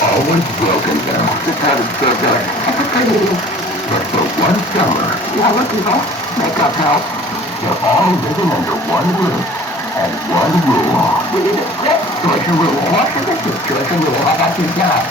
Always broken down. Just haven't served up. But for one summer, make up help. You're all living under one roof and one rule. Joyce and Rule. Joyce and Rule. How about you, John?